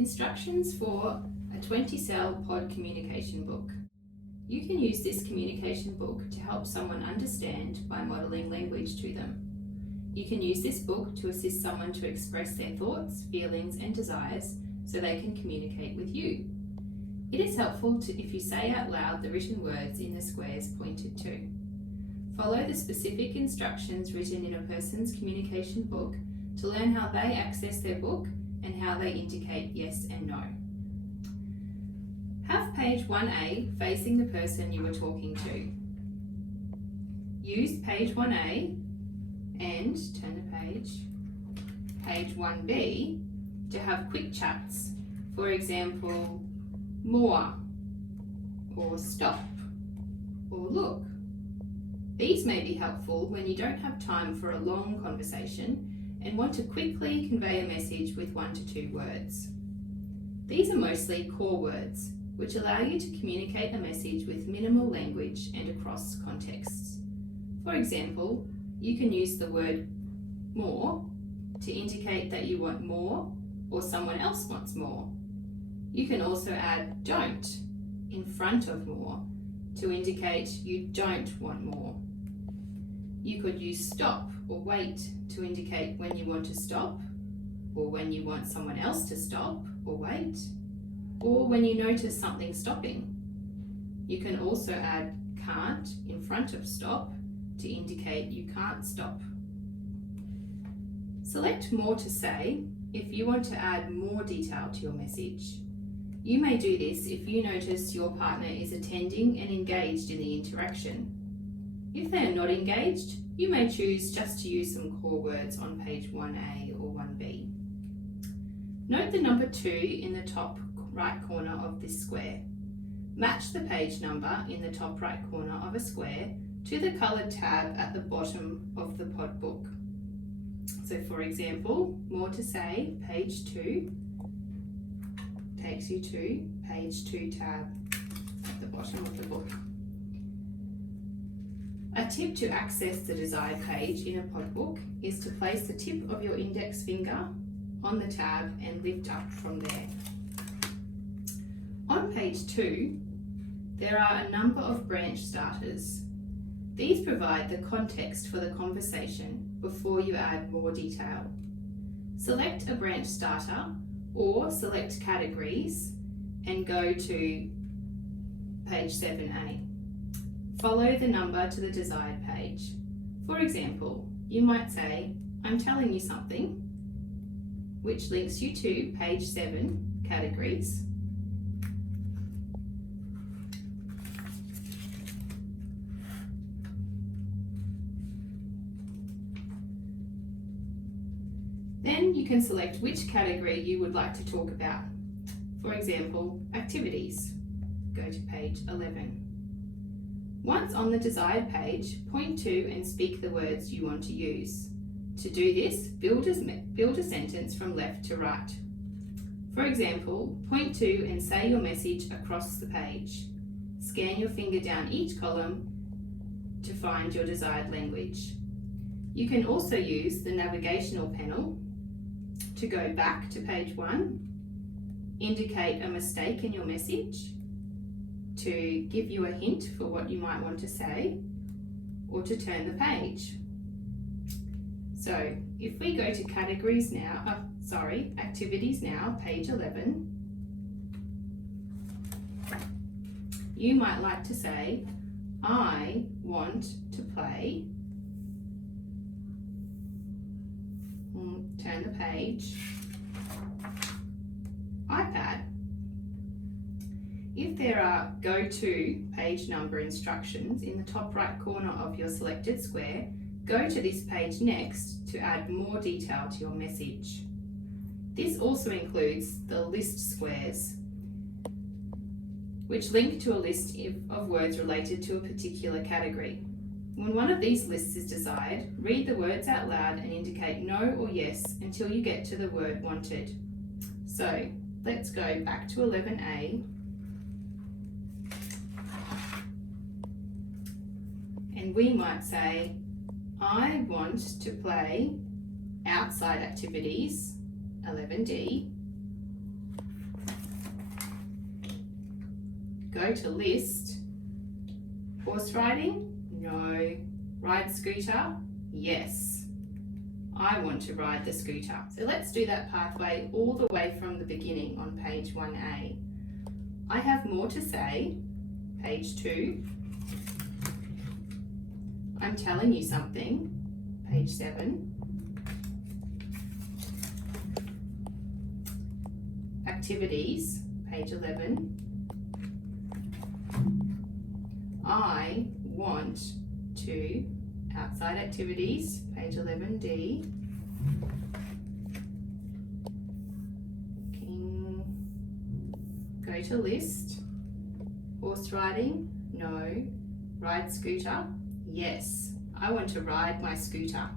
Instructions for a 20-cell PODD communication book. You can use this communication book to help someone understand by modelling language to them. You can use this book to assist someone to express their thoughts, feelings and desires so they can communicate with you. It is helpful if you say out loud the written words in the squares pointed to. Follow the specific instructions written in a person's communication book to learn how they access their book and how they indicate yes and no. Have page 1A facing the person you are talking to. Use page 1A and turn the page 1B to have quick chats. For example, more, or stop, or look. These may be helpful when you don't have time for a long conversation and want to quickly convey a message with 1 to 2 words. These are mostly core words, which allow you to communicate a message with minimal language and across contexts. For example, you can use the word more to indicate that you want more or someone else wants more. You can also add don't in front of more to indicate you don't want more. You could use stop or wait to indicate when you want to stop, or when you want someone else to stop or wait, or when you notice something stopping. You can also add can't in front of stop to indicate you can't stop. Select more to say if you want to add more detail to your message. You may do this if you notice your partner is attending and engaged in the interaction. If they are not engaged, you may choose just to use some core words on page 1A or 1B. Note the number 2 in the top right corner of this square. Match the page number in the top right corner of a square to the coloured tab at the bottom of the PODD book. So for example, more to say, page 2, takes you to page 2 tab at the bottom of the book. A tip to access the desired page in a PODD book is to place the tip of your index finger on the tab and lift up from there. On page 2, there are a number of branch starters. These provide the context for the conversation before you add more detail. Select a branch starter or select categories and go to page 7A. Follow the number to the desired page. For example, you might say, I'm telling you something, which links you to page 7, categories. Then you can select which category you would like to talk about. For example, activities. Go to page 11. Once on the desired page, point to and speak the words you want to use. To do this, build a sentence from left to right. For example, point to and say your message across the page. Scan your finger down each column to find your desired language. You can also use the navigational panel to go back to page 1, indicate a mistake in your message, to give you a hint for what you might want to say, or to turn the page. So if we go to activities now, page 11, you might like to say, I want to play, turn the page, iPad. If there are go to page number instructions in the top right corner of your selected square, go to this page next to add more detail to your message. This also includes the list squares, which link to a list of words related to a particular category. When one of these lists is desired, read the words out loud and indicate no or yes until you get to the word wanted. So let's go back to 11A. And we might say, I want to play outside activities, 11D, Go to list. Horse riding? No. Ride scooter? Yes. I want to ride the scooter. So let's do that pathway all the way from the beginning on page 1A. I have more to say. Page 2. I'm telling you something. Page 7. Activities. Page 11. I want to. Outside activities. Page 11D. Go to list. Horse riding? No. Ride scooter? Yes. I want to ride my scooter.